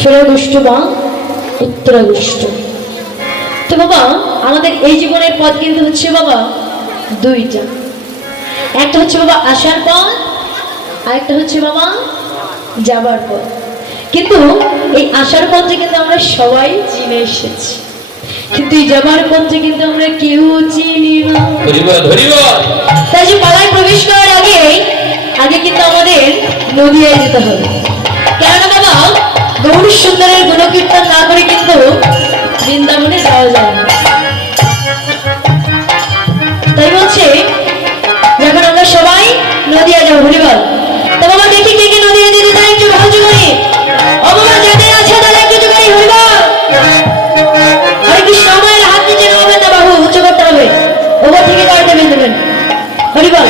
সেরা দুষ্ট বা উত্তরা দুষ্ট। তো বাবা আমাদের এই জীবনের পথ কিন্তু হচ্ছে বাবা দুইটা, একটা হচ্ছে বাবা আসার পথ, আর একটা হচ্ছে বাবা যাবার পথ। কিন্তু এই আসার পথে কিন্তু আমরা সবাই চিনে এসেছি, কিন্তু এই যাবার পথে কিন্তু আমরা কেউ চিনি না। তাই যে পালায় প্রবেশ করার আগে কিন্তু আমাদের নদিয়ায় যেতে হবে, কেননা বাবা গৌরী সুন্দরের গুণকীর্তন না করে কিন্তু বৃন্দাবনে যাওয়া যায় না। তাই বলছে যখন আমরা সবাই নদিয়া যাবো হরিবল, তো বাবা দেখি কে কে নদিয়া যেতে চাই, একটু সাহায্য করি। অবাবা যাদের আছে তাহলে একটু জোগাড়ি হরিবল। হরে কৃষ্ণ, আমার হাত নিচে নামাবেন না বাবু, উচ্চ করতে হবে, ওপর থেকে করতে বেঁধেবেন। হরিবল।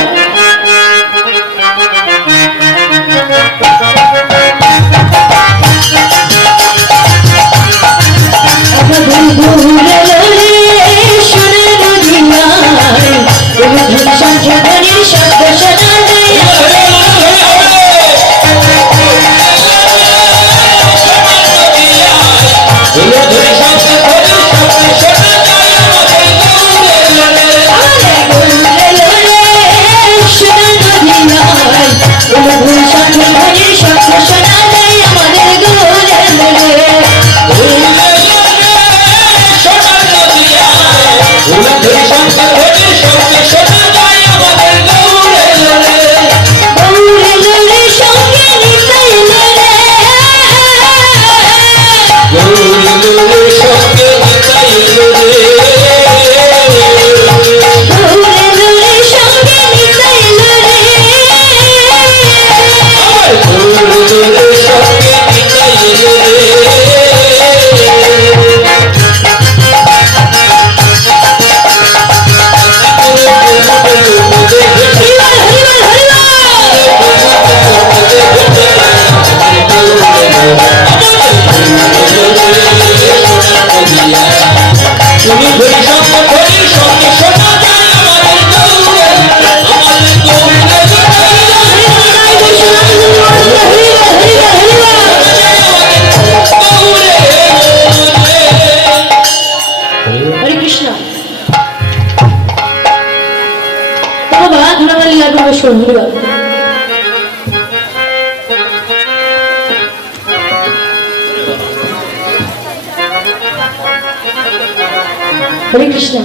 হরে কৃষ্ণ।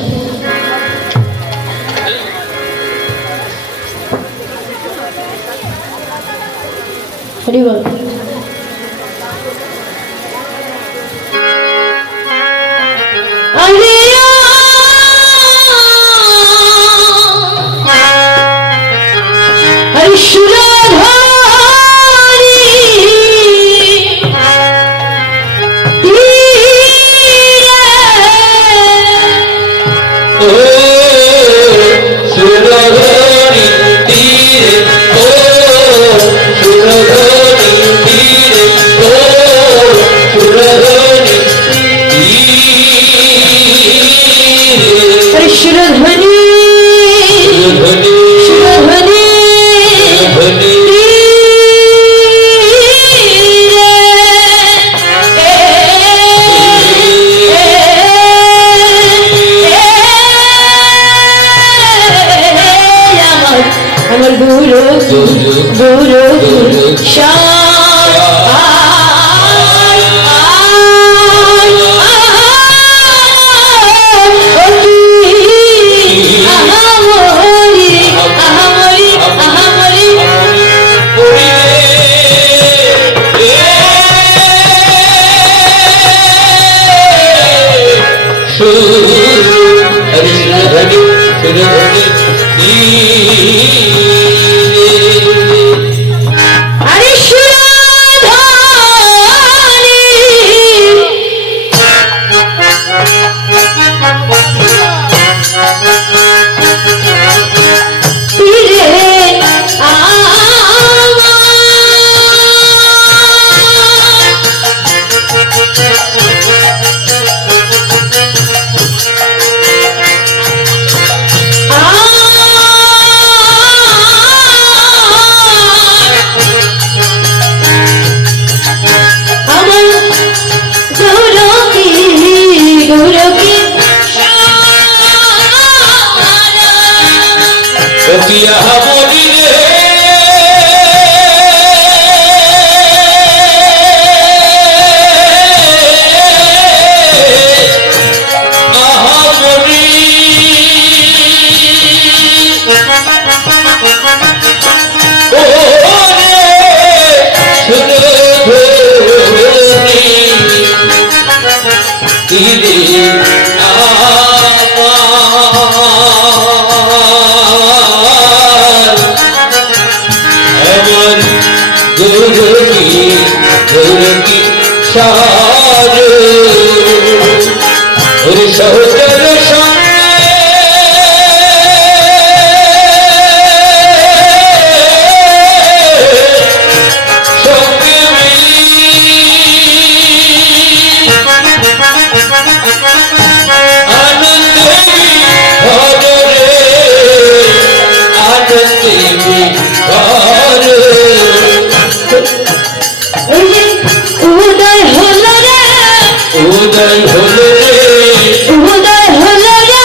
হরি বল। তীরে আমার গুরুকি সার ওরে সহচর সঙ্গে সঙ্গে আনন্দে ভরে আনন্দে ভরে উদয় হলো রে উদয় হলো রে উদয় হলো রে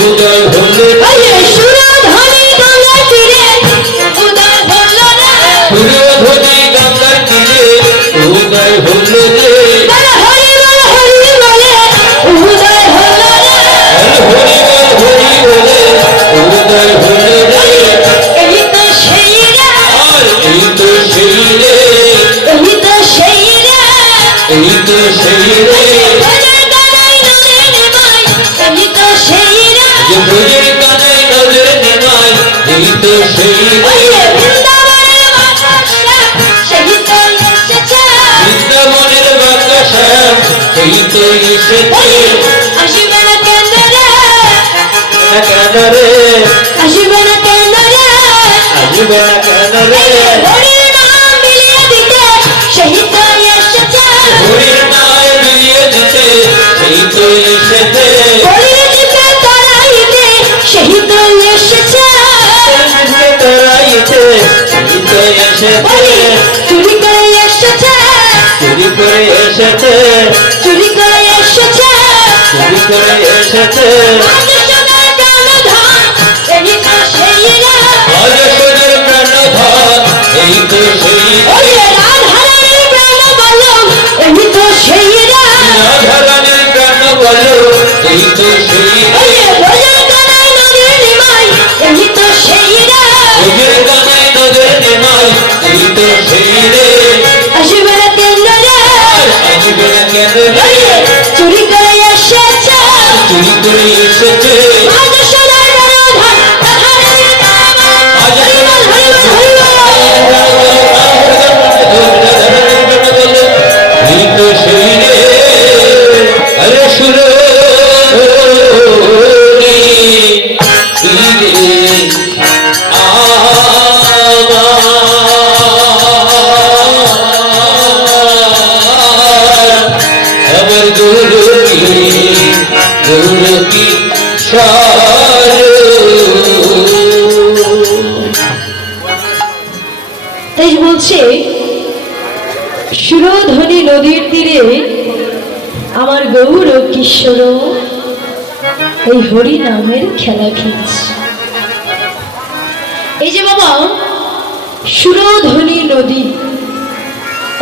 উদয় হলো রে সুরধনী গঙ্গা তীরে উদয় হলো রে সুরধনী গঙ্গার তীরে উদয় হলো রে হরি বলে উদয় হলো রে হরি বলে উদয় হলো রে এই তো সেই রে আর এই তো সেই রে এই তো সেই রে এই তো সেই রে যে ভোজের কানায় নজর নেমায় এই তো সেই রে বৃন্দাবনের বাতাসা এই তো এসেছে আসিবে না কেন রে কেন রে আসিবে না কেন রে আসবে না কেন রে হরির নাম মিলিয়ে দিতে সেই তো এসেছে হরির নায় মিলিয়ে দিতে সেই তো এসেছে হরির দিকে তাড়াইতে সেই তো এসেছে তারাইতে সেই তো এসেছে চুরি করে এসেছে চুরি করে এসেছে চুরি করে এসেছে চুরি করে এসেছে রাজসোনার প্রাণধন এই তো সেই রে অজস্রের প্রাণধন এই তো সেই ওরে রাধারানীর প্রাণ বলম এই তো সেই রে রাধারানীর প্রাণ বলো এই তো সেই ওরে ভোজের কানায় নদীর নিমাই এই তো সেই রে ভোজের কানায় নজর নেমায় এই তো সেই রে আসিবে না কেন রে আসবে না কেন রে চুরি করে এসেছে চুরি করে এসেছে রাজসোনার প্রাণধন রাধারানীর নাম এই তো সেই রে আরে সুর আমার গুরু কি সার তাই বলছে সুরধনী নদীর তীরে আমার গৌর কিশোর এই হরি নামের খেলা খেলছে। এই যে বাবা সুরধনী নদী,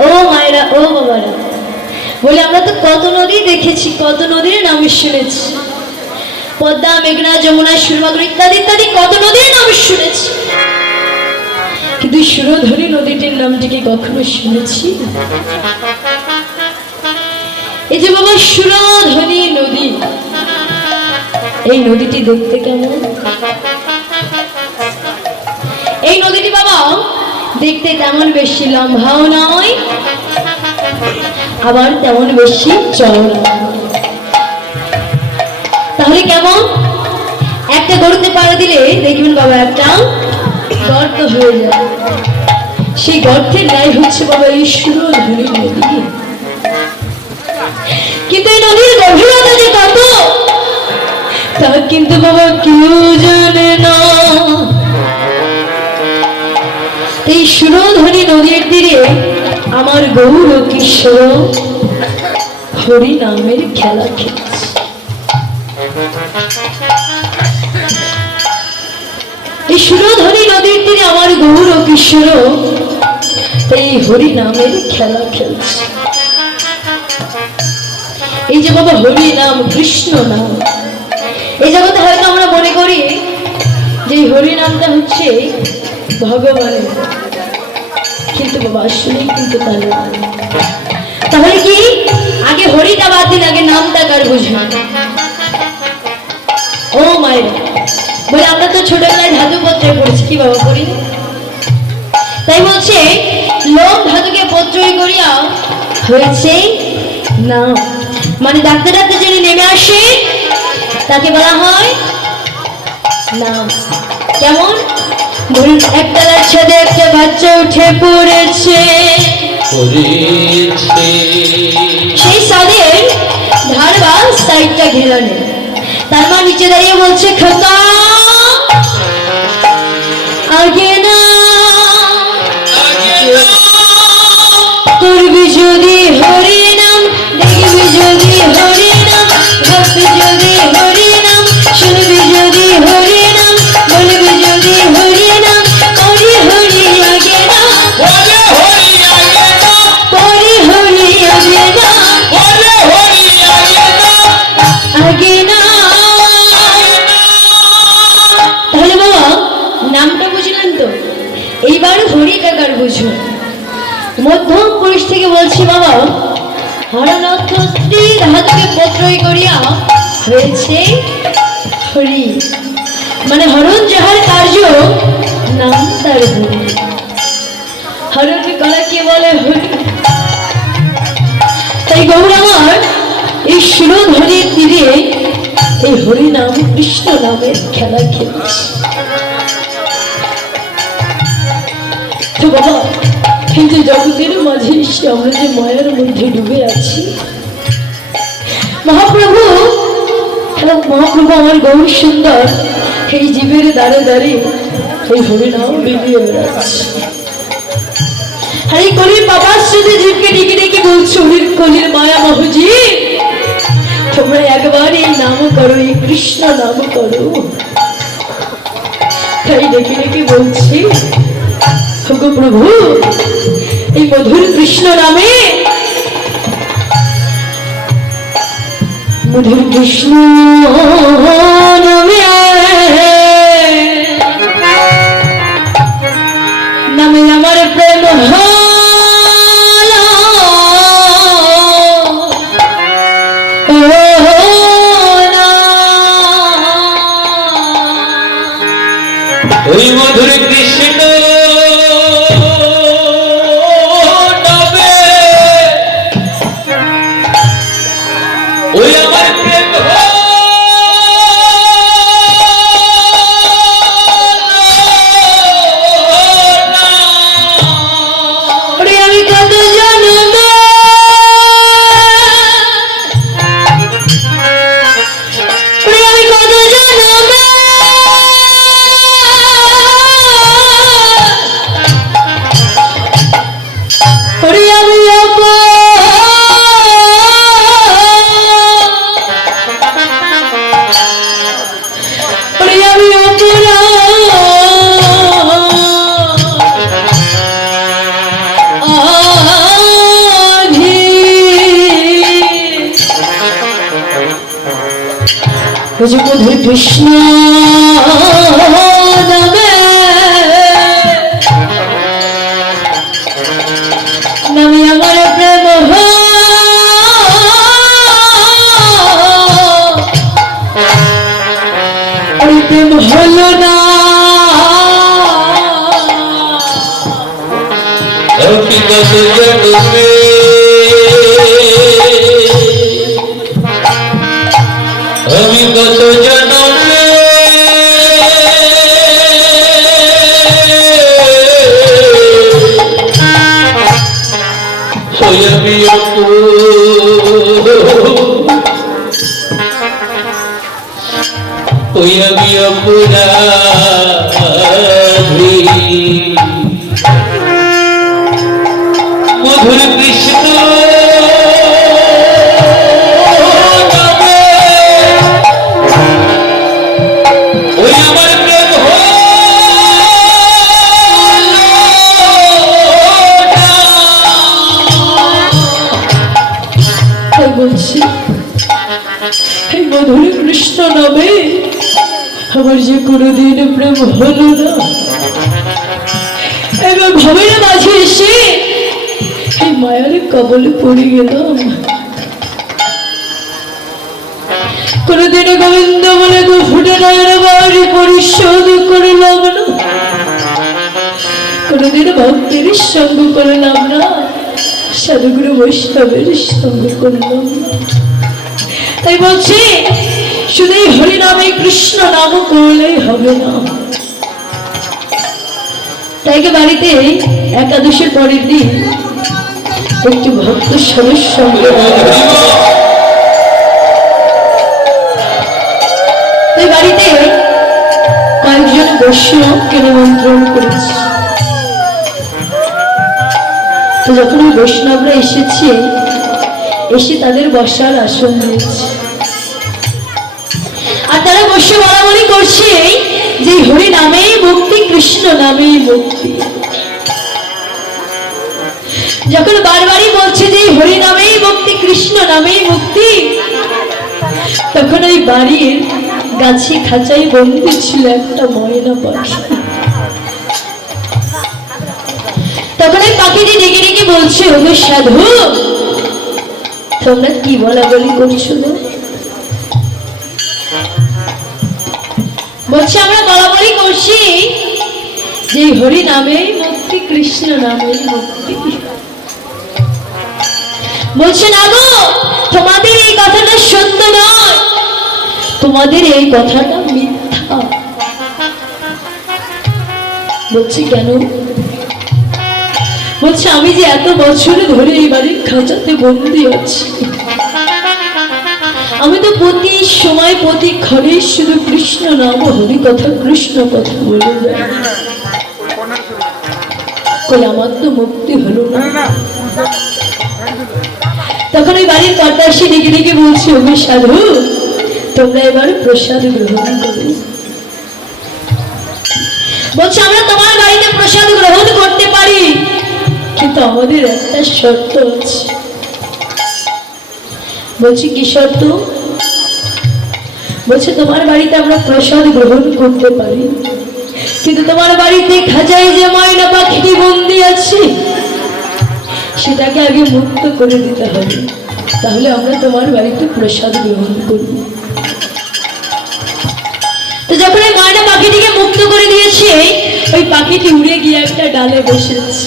ও মায়েরা ও বাবারা, বলে আমরা তো কত নদী দেখেছি, কত নদীর নাম শুনেছি, পদ্মা, মেঘনা, যমুনা, সুরমাগুর ইত্যাদি ইত্যাদি কত নদীর নাম শুনেছি, কিন্তু সুরধনী নদীটির নামটিকে কখনো শুনেছি? এই যে বাবা সুরধনী নদী, এই নদীটি দেখতে কেমন? এই নদীটি বাবা দেখতে তেমন বেশি লম্বাও নয়, আবার তেমন বেশি চওড়া। তাহলে কেমন? একটা গরুতে পাড়া দিলে দেখবেন বাবা একটা গর্ত হয়ে যায়, সেই গর্তের ন্যায় হচ্ছে বাবা এই সুরধনী নদী। কিন্তু এই নদীর গভীরতা যে কত তা কিন্তু বাবা কেউ জানে না। এই সুরধনী নদীর তীরে আমার গৌর কিশোর হরি নামের খেলা খেলছে। এই সুরধনী নদীর তীরে আমার গৌর কিশোর এই হরি নামের খেলা খেলছে। এই যে বাবা হরি নাম, কৃষ্ণ নাম, এই জগতে হয়তো আমরা মনে করি যে হরি নামটা হচ্ছে ভগবানের, কিন্তু বাবা আসলে কিন্তু তার নাম। তাহলে কি আগে হরিটা বাদ দিন, আগে নামটা কার বুঝুন। ও মায়ের বলে আমরা তো ছোটবেলায় ধাতু পত্রে পড়েছি, কি বাবা করি? তাই বলছে লোক ধাতুকে পত্রই করিয়া হয়েছে নাম, মানে ডাকতে ডাকতে যিনি নেমে আসে তাকে বলা হয় নাম। কেমন? ধরুন একতলার ছাদে একটা বাচ্চা উঠে পড়েছে, সেই ছাদের ধার বা সাইডটা ঘেরানো, তার মা নিচে দাঁড়িয়ে বলছে খোকা আগে না করবি যদি হরি নাম, দেখবি যদি হরি নাম, ভাববি যদি হরি নাম, শুনবি যদি হরি নাম, বলবি যদি হরি নাম, হরি হরি আগে না, হরি হরি আগে না, হরি হরি আগে না, হরি হরি আগে না। তাহলে বাবা নামটা বুঝলেন তো, এইবার হরিটা কার বুঝুন। মধ্যম পুরুষ থেকে বলছি বাবা হরণত্রী ধাতুকে পত্রই করিয়া হয়েছে হরি, মানে হরণ যাহার কার্য নাম তার হরি, হরণ কলাকে বলে হরি। তাই গৌর আমার এই শিরোধরির তীরে এই হরি নাম কৃষ্ণ নামের খেলা খেলছে। তো বাবা এই যে জগতের মাঝে এসে আমরা যে মায়ের মধ্যে ডুবে আছি, মহাপ্রভু আমার গৌর সুন্দর এই জীবের দ্বারে দ্বারে এই হরিনাম বিলিয়ে বেড়াচ্ছে। আর এই কলির বাবার সাথে জীবকে ডেকে ডেকে বলছে হরির কলির মায়া মহজি তোমরা একবার এই নাম করো, এই কৃষ্ণ নাম করো। তাই ডেকে ডেকে বলছি প্রভু এই মধুর কৃষ্ণ নামে, মধুর কৃষ্ণ নামে নামে আমার প্রেম ওই মধুর কৃষ্ণ মধুর কৃষ্ণ নামে নামে আমার প্রেম ওই প্রেম হলো না আমি কত জনমে আমি অপরাধী মধুর কৃষ্ণ বলছি এই মধুর কৃষ্ণ নামে আমার যে কোনোদিন প্রেম হলো না, এবার ভবের মাঝে এসে এই মায়ার কবলে পড়ে গেলাম। কোনদিন গোবিন্দ বলে দু ফুটে নয়ন বাড়ি পরিশোধ করিলাম না, কোনদিন ভক্তের সঙ্গ করলাম না, সাধুগুরু বৈষ্ণবের সঙ্গ করলাম না। তাই বলছি শুধু এই হরিনামে কৃষ্ণ নাম করলেই হবে না। তাই বাড়িতে একাদশের পরের দিন একটি ভক্ত সদস্য সঙ্গে তাই বাড়িতে কয়েকজন বৈষ্ণবকে নিমন্ত্রণ করেছে। তো যখন ওই বৈষ্ণবরা এসেছে, এসে তাদের বসার আসন দিয়েছে, আর তারা বসে বলা বলি করছে যে হরি নামেই মুক্তি, কৃষ্ণ নামেই মুক্তি। যখন বারবারই বলছে যে হরি নামেই মুক্তি, কৃষ্ণ নামেই মুক্তি, তখন ওই বাড়ির গাছে খাঁচাই বন্দি ছিল একটা ময়না পাখি। তখন ওই পাখিটি ডেকে ডেকে বলছে, ওগো সাধু, তোমরা কি বলা বলি করছো? বলছে আমরা বলা বলি করছি যে হরি নামেই মুক্তি, কৃষ্ণ নামেই মুক্তি। বলছে না গো, তোমাদের এই কথাটা সত্য নয়, তোমাদের এই কথাটা মিথ্যা। বলছি কেন? বলছে আমি যে এত বছর ধরে এই বাড়ির খাঁচাতে বন্দি আছি, আমি তো প্রতি সময় প্রতি ক্ষণে শুধু কৃষ্ণ নাম, হরি কথা, কৃষ্ণ কথা বলে যাই, কই আমার তো মুক্তি হলো না। তখন ওই বাড়ির কর্তা এসে ডেকে ডেকে বলছে, ওগো সাধু, তোমরা এবার প্রসাদ গ্রহণ করো। বলছে আমরা তোমার বাড়িতে প্রসাদ গ্রহণ করতে পারি, কিন্তু আমাদের একটা শর্ত আছে। বলছি কি শর্ত? বলছে তোমার বাড়িতে আমরা প্রসাদ গ্রহণ করতে পারি, কিন্তু তোমার বাড়িতে খাঁচায় যে ময়না পাখিটি বন্দি আছে সেটাকে আগে মুক্ত করে দিতে হবে, তাহলে আমরা তোমার বাড়িতে প্রসাদ গ্রহণ করব। তো যখন এই ময়না পাখিটিকে মুক্ত করে দিয়েছে, ওই পাখিটি উড়ে গিয়ে একটা ডালে বসেছে।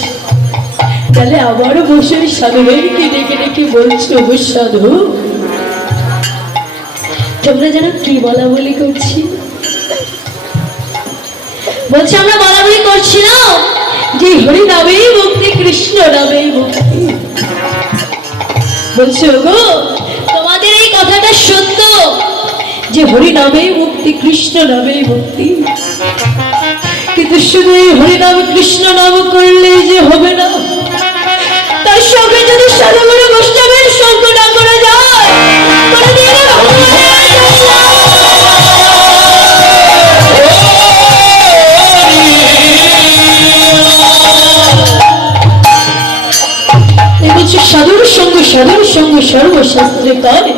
ডালে আবারও বসে ওই সাধুভাইকে ডেকে ডেকে বলছে, ওগো সাধু, তোমরা যেন কি বলা বলি করছি? বলছে আমরা বলা বলি করছিলাম যে হরি নামেই মুক্তি, কৃষ্ণ নামেই মুক্তি। বলছে ওগো, তোমাদের এই কথাটা সত্য যে হরি নামেই মুক্তি, কৃষ্ণ নামেই মুক্তি, কিন্তু শুধু এই হরি নাম কৃষ্ণ নাম করলেই যে হবে না, তার সঙ্গে যদি সাধুগুরু বৈষ্ণবের সঙ্গ না করা যায়, সাধুর সঙ্গ, সাধুর সঙ্গ সর্বশাস্ত্রে কয়,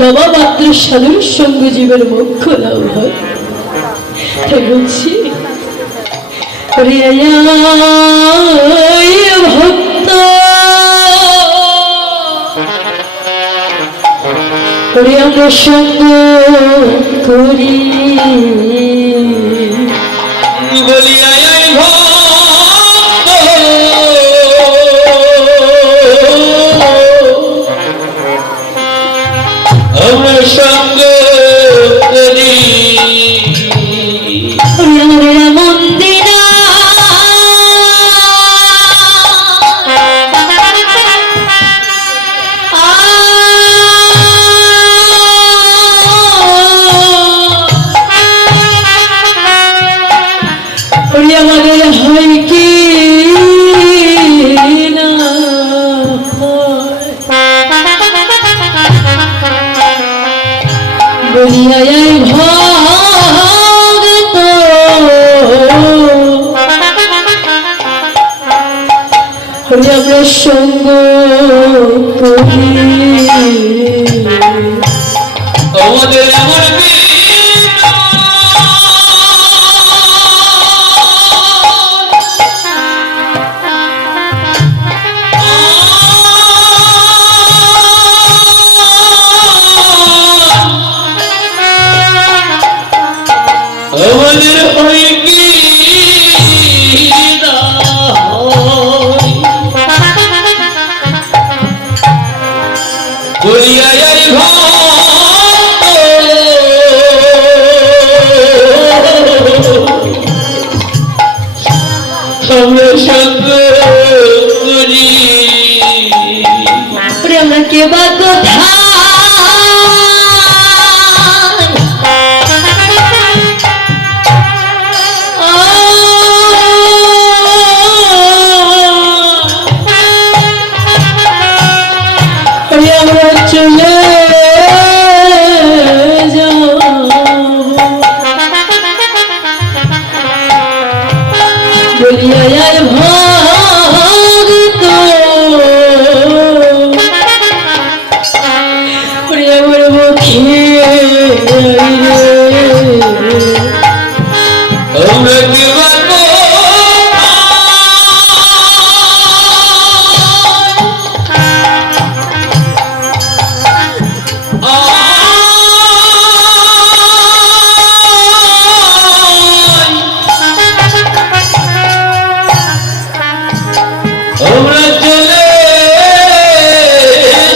লবামাত্র সাধুর সঙ্গ জীবের মোক্ষ লাভ হয়। তাই বলছি ভক্ত আমরা সঙ্গ করি বলিয়া আমরা সঙ্গ করি মন্দিরা আমাদের হয় কি না বলিয়াই ভক্ত হরি আমরা সঙ্গ করি আমাদের আমার বলিয়া এই ভক্ত আমরা সঙ্গ করি আমরা কে বা কোথায় আমরা চলে যাব বলিয়া যায় ভক্ত প্রেমের মুখে আমরা কি আমরা চলে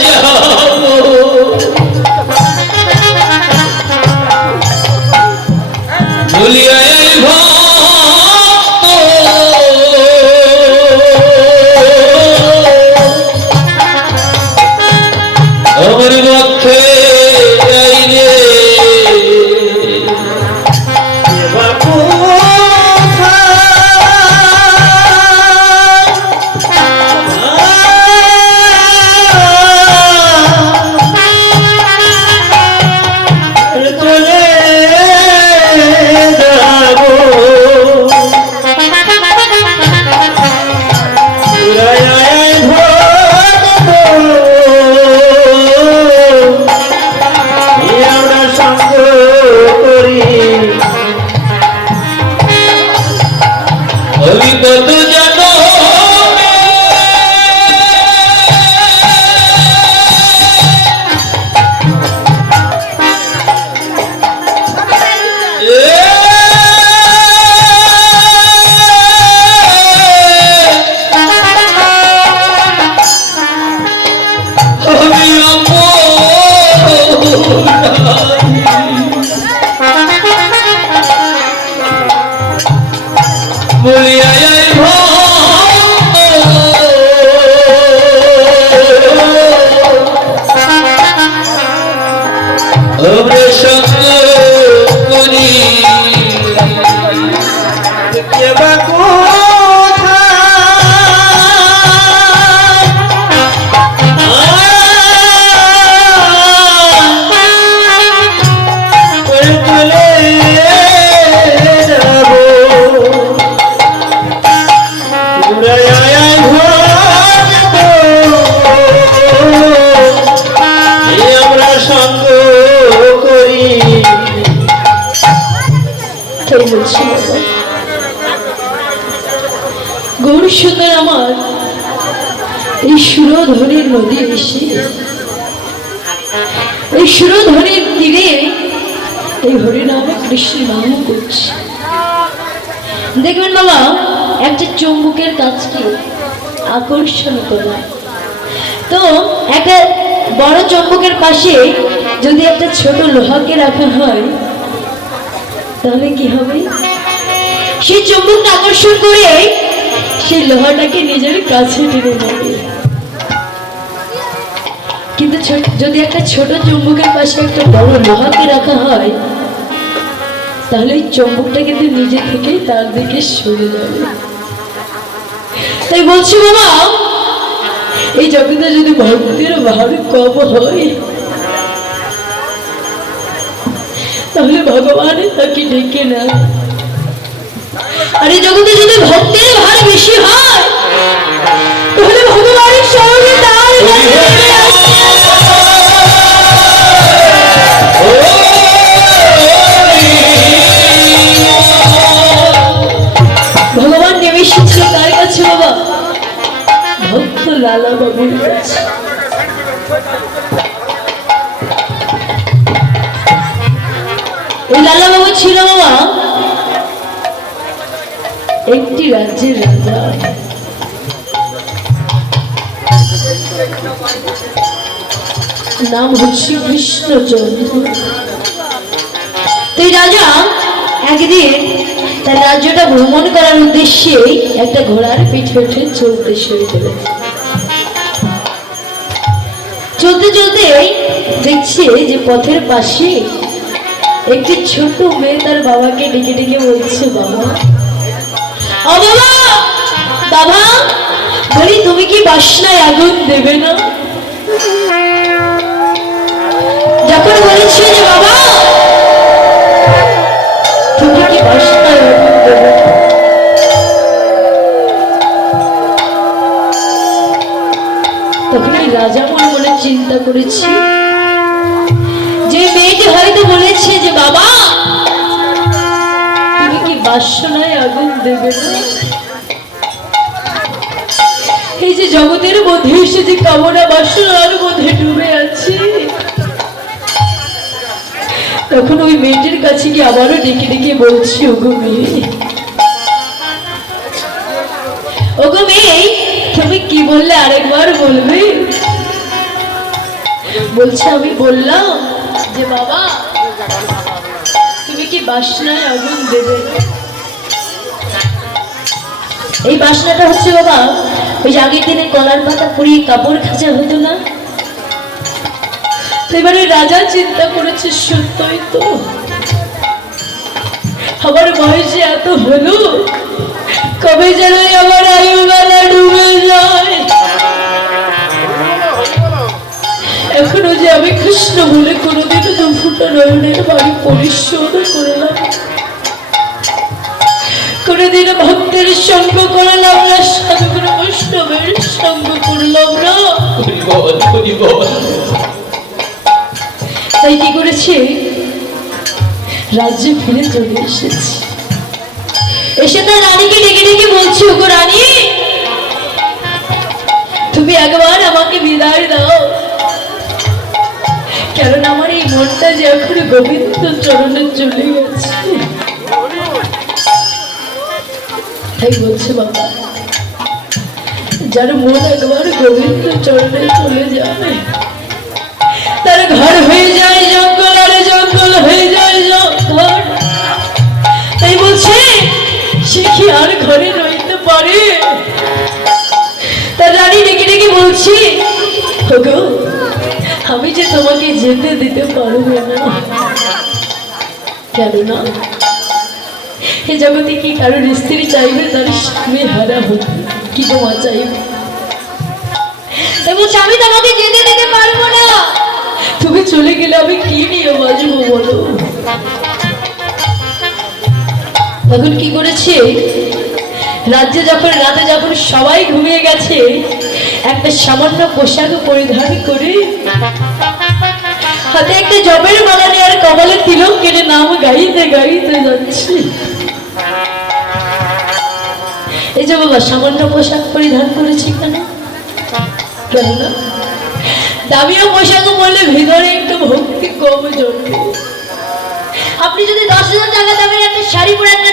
যাব বলিয়া এই ভক্ত আমার পক্ষে আইরে আমি কত জানো বলিয়া এই ভক্ত আমরা সঙ্গ করি কেবা গৌর সুন্দর আমার এই সুরধ্বনির নদী এসে এই সুরধ্বনির তীরে এই হরিনাম কৃষ্ণ নাম করছে। দেখবেন বাবা একটা চুম্বকের কাজকে আকর্ষণ করা, তো একটা বড় চুম্বকের পাশে যদি একটা ছোট লোহাকে রাখা হয় তাহলে কি হবে? সেই চুম্বক আকর্ষণ করে সেই লোহাটাকে নিজের কাছে টেনে নেবে। কিন্তু যদি একটা ছোট চুম্বকের পাশে একটা বড় লোহাকে রাখা হয় তাহলে এই চুম্বকটা কিন্তু নিজে থেকেই তার দিকে সরে যাবে। তাই বলছি বাবা, এই জগতে যদি ভক্তের ভার কম হয় তাহলে ভগবান তাকে ডেকে নেয়, আর এই জগতে যদি ভক্তের ভার বেশি হয় তাহলে ভগবানের সঙ্গে তার ভগবান নেমে এসেছিল কার কাছে বাবা? ভক্ত লালা বাবুর কাছে। এই লালা বাবু ছিল বাবা একটি রাজ্যের রাজা। নাম হচ্ছে কৃষ্ণচন্দ্র। তো এই রাজা একদিন তার রাজ্যটা ভ্রমণ করার উদ্দেশ্যে একটা ঘোড়ার পিঠে উঠে চলতে শুরু করে। চলতে চলতে দেখছে যে পথের পাশে একটি ছোট মেয়ে তার বাবাকে ডেকে ডেকে বলছে, বাবা ও বাবা, বাবা বলি তুমি কি বাসনায় আগুন দেবে না? যখন বলেছে যে বাবা তুমি কি বাসনায় আগুন দেবে, তখন এই রাজা মনে মনে চিন্তা করেছি যে মেয়েটি হয়তো বলেছে যে বাবা তুমি কি বাসনায় আগুন দেবে না। এই যে জগতের মধ্যে এসে যে কামনা বাসনার মধ্যে ডুবে আছে, তখন ওই মেয়েটির কাছে গিয়ে আবারও ডেকে ডেকে বলছি, ওগো মেয়ে, ওগো মেয়ে তুমি কি বললে আরেকবার বলবে? বলছে আমি বললাম যে বাবা তুমি কি বাসনায় আগুন দেবে। এই বাসনাটা হচ্ছে বাবা ওই যে আগের দিনে কলার পাতা পুড়িয়ে কাপড় খাঁচা হতো না, তো এবারে রাজা চিন্তা করেছে সত্যই তো আমার বয়সে এত হলো, কবে যেন আমার আয়ুবেলা ডুবে যায়, এখনো যে আমি কৃষ্ণ বলে কোনোদিনও দু ফুটা নয়নের বাড়ি পরিশোধ করলাম, কোনোদিনও ভক্তের সঙ্গ করলাম না, সাধুগুরু বৈষ্ণবের সঙ্গ করলাম না। তাই কি করেছে, রাজ্যে ফিরে চলে এসেছে। এসে তার রানীকে ডেকে ডেকে বলছি, ওগো রানী তুমি একবার আমাকে বিদায় দাও, কারণ আমার এই মনটা যে এখন গোবিন্দ চরণে চলে গেছে। তাই বলছে বাবা যার মন একবার গোবিন্দ চরণে চলে যাবে তার ঘর হয়ে যায় জঙ্গল, আর জঙ্গল হয়ে যায় ঘর। তাই বলছে সে কি আর ঘরে রইতে পারে। তার রানী ডেকে ডেকে বলছি, ওগো আমি যে তোমাকে যেতে দিতে পারবো না, কেন না এ জগতে কি কারোর স্ত্রী চাইবে তার স্বামী হারা হতে, কি তোমার চাইবে? বলছে আমি তোমাকে যেতে দিতে পারবো না, তুমি চলে গেলে আমি কি নিয়ে বাজবো বলো। তখন কি করেছে, রাজ্যে যখন রাতে যখন সবাই ঘুমিয়ে গেছে, একটা সামান্য পোশাক পরিধান করে হাতে একটা জবের মালা নিয়ে আর কপালে তিলক কেটে নাম গাইতে গাইতে যাচ্ছে। এই যে বাবা সামান্য পোশাক পরিধান করেছি কেন? কেন না দামিও পোশাক বললে ভিতরে একটু ভক্তি কম জন্মে। আপনি যদি 10,000 টাকা দামের একটা শাড়ি পরে একটা